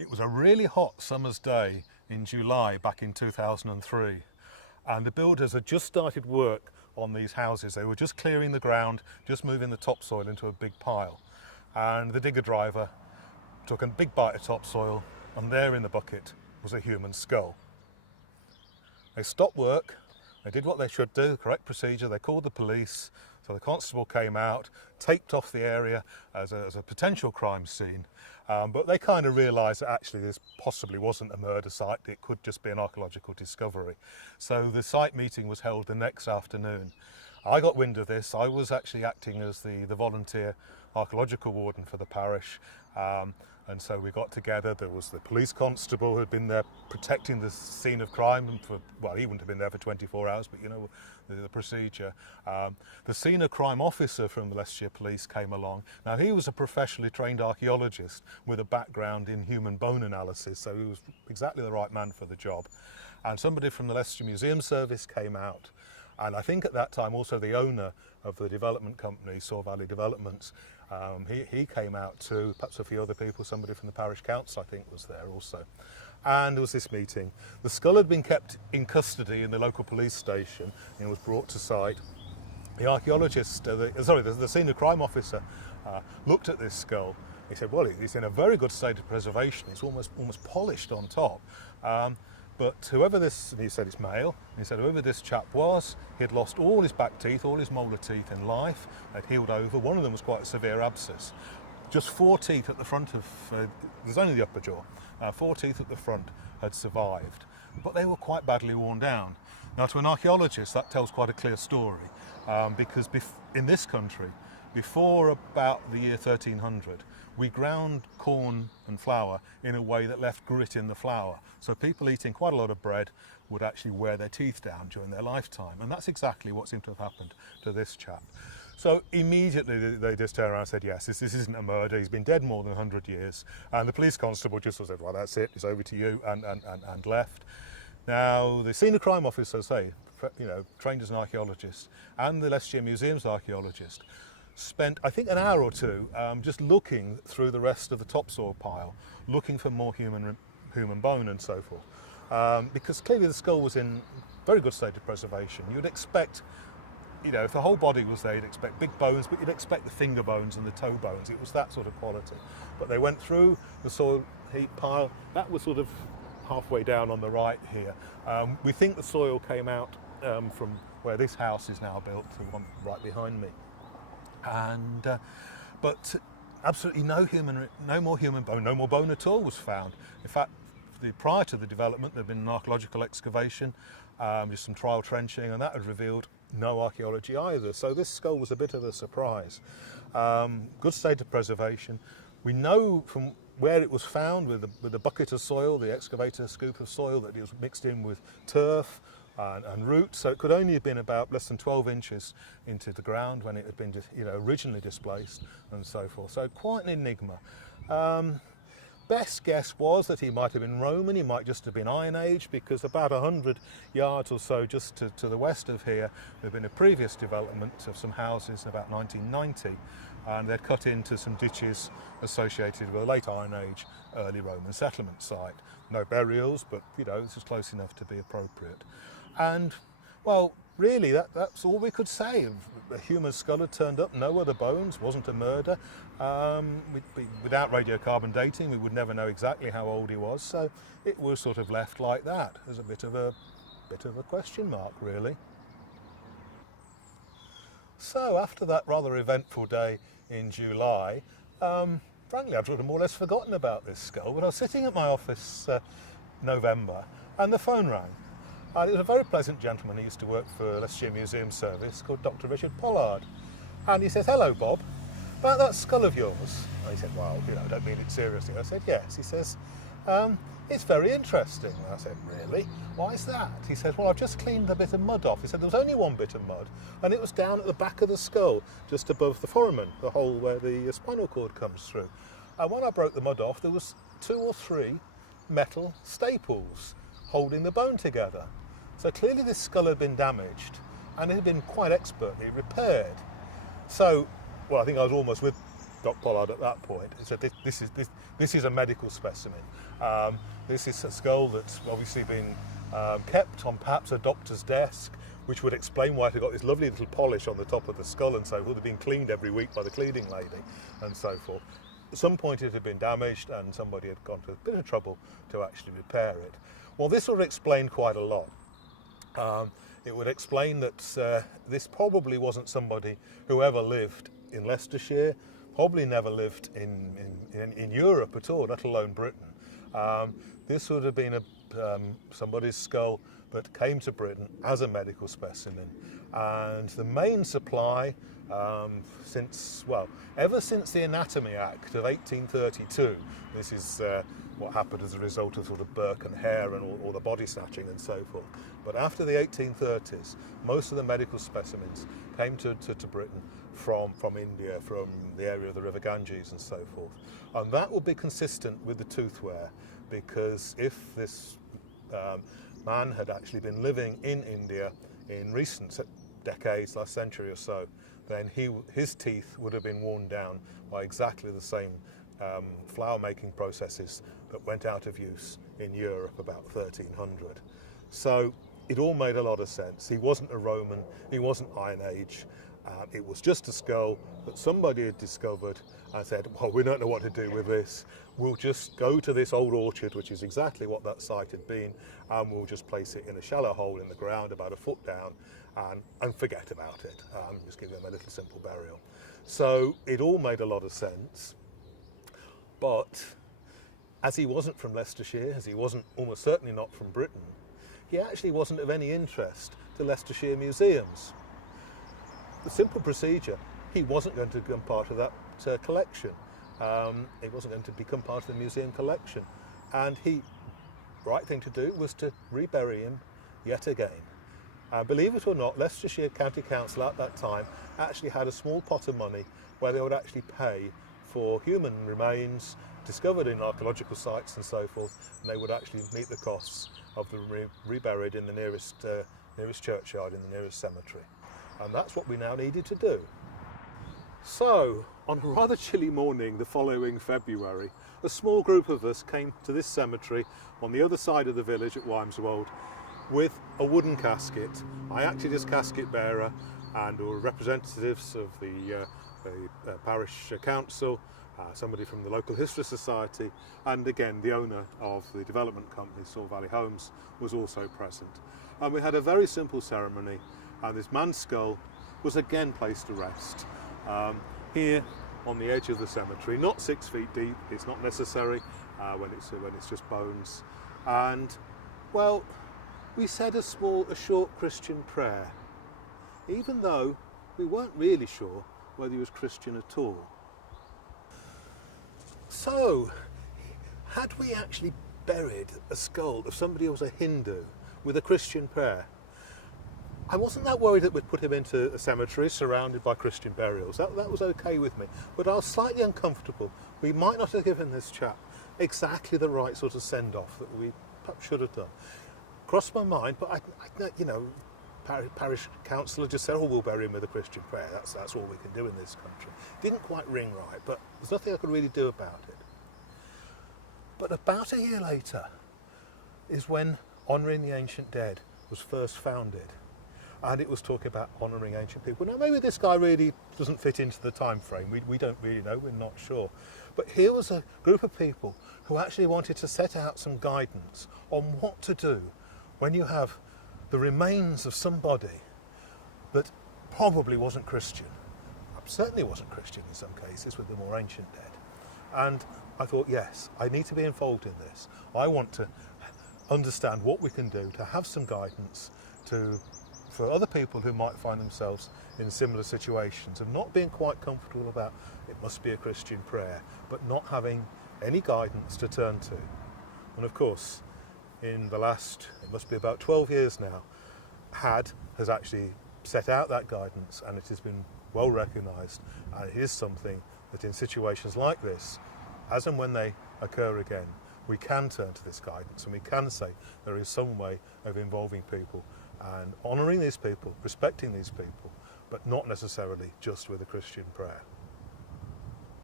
It was a really hot summer's day in July back in 2003, and the builders had just started work on these houses. They were just clearing the ground, just moving the topsoil into a big pile, and the digger driver took a big bite of topsoil, and there in the bucket was a human skull. They stopped work, they did what they should do, the correct procedure, they called the police, so the constable came out, taped off the area as a potential crime scene, but they kind of realised that actually this possibly wasn't a murder site, it could just be an archaeological discovery. So the site meeting was held the next afternoon. I got wind of this. I was actually acting as the volunteer archaeological warden for the parish, and so we got together. There was the police constable who had been there protecting the scene of crime for, well, he wouldn't have been there for 24 hours, but you know the procedure. The scene of crime officer from the Leicestershire Police came along. Now he was a professionally trained archaeologist with a background in human bone analysis, so he was exactly the right man for the job. And somebody from the Leicestershire Museum Service came out. And I think at that time also the owner of the development company, Saw Valley Developments, he came out too, perhaps a few other people, somebody from the parish council I think was there also. And there was this meeting. The skull had been kept in custody in the local police station and was brought to site. The archaeologist, the senior crime officer looked at this skull. He said, well, it's in a very good state of preservation. It's almost polished on top. But whoever this, and he said it's male, and he said whoever this chap was, he'd lost all his back teeth, all his molar teeth in life. They'd healed over. One of them was quite a severe abscess. Just 4 teeth at the front of, there's only the upper jaw, 4 teeth at the front had survived, but they were quite badly worn down. Now to an archaeologist that tells quite a clear story, because in this country, before about the year 1300, we ground corn and flour in a way that left grit in the flour. So people eating quite a lot of bread would actually wear their teeth down during their lifetime. And that's exactly what seemed to have happened to this chap. So immediately they just turned around and said, yes, this isn't a murder. He's been dead more than 100 years. And the police constable just said, well, that's it. It's over to you, and left. Now, the senior crime officer, trained as an archaeologist, and the Leicestershire Museum's archaeologist, spent, I think, an hour or two just looking through the rest of the topsoil pile, looking for more human bone and so forth. Because clearly the skull was in very good state of preservation. You'd expect, if the whole body was there, you'd expect big bones, but you'd expect the finger bones and the toe bones. It was that sort of quality. But they went through the soil heap pile. That was sort of halfway down on the right here. We think the soil came out from where this house is now built, the one right behind me. But absolutely no more human bone, no more bone at all was found. In fact, prior to the development, there'd been an archaeological excavation, just some trial trenching, and that had revealed no archaeology either. So this skull was a bit of a surprise. Good state of preservation. We know from where it was found with a bucket of soil, the excavator scoop of soil, that it was mixed in with turf and roots, so it could only have been about less than 12 inches into the ground when it had been originally displaced and so forth. So quite an enigma. Best guess was that he might have been Roman, he might just have been Iron Age, because about 100 yards or so just to the west of here, there had been a previous development of some houses in about 1990, and they'd cut into some ditches associated with a late Iron Age, early Roman settlement site. No burials, but this is close enough to be appropriate. And, well, really, that's all we could say. A human skull had turned up, no other bones, wasn't a murder. Without radiocarbon dating, we would never know exactly how old he was, so it was sort of left like that, as a bit of a question mark, really. So after that rather eventful day in July, frankly, I'd sort of more or less forgotten about this skull. But I was sitting at my office November, and the phone rang. And it was a very pleasant gentleman who used to work for Leicestershire Museum Service called Dr. Richard Pollard. And he says, hello, Bob, about that skull of yours. And he said, well, I don't mean it seriously. I said, yes. He says, it's very interesting. And I said, really? Why is that? He says, well, I've just cleaned a bit of mud off. He said, there was only one bit of mud, and it was down at the back of the skull, just above the foramen, the hole where the spinal cord comes through. And when I broke the mud off, there was 2 or 3 metal staples holding the bone together. So clearly this skull had been damaged, and it had been quite expertly repaired. So, well, I think I was almost with Doc Pollard at that point. He said, this is a medical specimen. This is a skull that's obviously been kept on perhaps a doctor's desk, which would explain why it got this lovely little polish on the top of the skull and so forth. It had been cleaned every week by the cleaning lady and so forth. At some point it had been damaged and somebody had gone to a bit of trouble to actually repair it. Well, this would explain quite a lot. It would explain that this probably wasn't somebody who ever lived in Leicestershire, probably never lived in Europe at all, let alone Britain. This would have been somebody's skull that came to Britain as a medical specimen. And the main supply, ever since the Anatomy Act of 1832, this is what happened as a result of sort of Burke and Hare and all the body snatching and so forth. But after the 1830s, most of the medical specimens came to Britain from India, from the area of the River Ganges and so forth. And that would be consistent with the tooth wear, because if this man had actually been living in India in recent decades, last century or so, then his teeth would have been worn down by exactly the same flour making processes that went out of use in Europe about 1300. So it all made a lot of sense. He wasn't a Roman, he wasn't Iron Age. It was just a skull that somebody had discovered and said, well, we don't know what to do with this. We'll just go to this old orchard, which is exactly what that site had been, and we'll just place it in a shallow hole in the ground about a foot down and forget about it. Just give them a little simple burial. So it all made a lot of sense. But as he wasn't from Leicestershire, as he wasn't almost certainly not from Britain, he actually wasn't of any interest to Leicestershire museums. The simple procedure, he wasn't going to become part of that collection. He wasn't going to become part of the museum collection. And right thing to do was to rebury him yet again. Believe it or not, Leicestershire County Council at that time actually had a small pot of money where they would actually pay for human remains discovered in archaeological sites and so forth, and they would actually meet the costs of them reburied in the nearest churchyard, in the nearest cemetery. And that's what we now needed to do. So, on a rather chilly morning the following February, a small group of us came to this cemetery on the other side of the village at Wymeswold with a wooden casket. I acted as casket bearer, and there were representatives of the parish council, somebody from the local history society, and again the owner of the development company, Saw Valley Homes, was also present. And we had a very simple ceremony, and this man's skull was again placed to rest here on the edge of the cemetery, not 6 feet deep. It's not necessary when it's just bones. And well, we said a short Christian prayer, even though we weren't really sure whether he was Christian at all. So, had we actually buried a skull of somebody who was a Hindu with a Christian prayer? I wasn't that worried that we'd put him into a cemetery surrounded by Christian burials. That was okay with me. But I was slightly uncomfortable. We might not have given this chap exactly the right sort of send-off that we perhaps should have done. Crossed my mind, but parish councillor just said, oh, we'll bury him with a Christian prayer. That's all we can do in this country. Didn't quite ring right, but there's nothing I could really do about it. But about a year later is when honouring the ancient dead was first founded. And it was talking about honouring ancient people. Now, maybe this guy really doesn't fit into the time frame. We don't really know, we're not sure. But here was a group of people who actually wanted to set out some guidance on what to do when you have the remains of somebody that probably wasn't Christian. Certainly wasn't Christian in some cases with the more ancient dead. And I thought, yes, I need to be involved in this. I want to understand what we can do to have some guidance for other people who might find themselves in similar situations and not being quite comfortable about it must be a Christian prayer, but not having any guidance to turn to. And of course, in the last, it must be about 12 years now, has actually set out that guidance, and it has been well recognised, and it is something that in situations like this, as and when they occur again, we can turn to this guidance and we can say there is some way of involving people and honouring these people, respecting these people, but not necessarily just with a Christian prayer.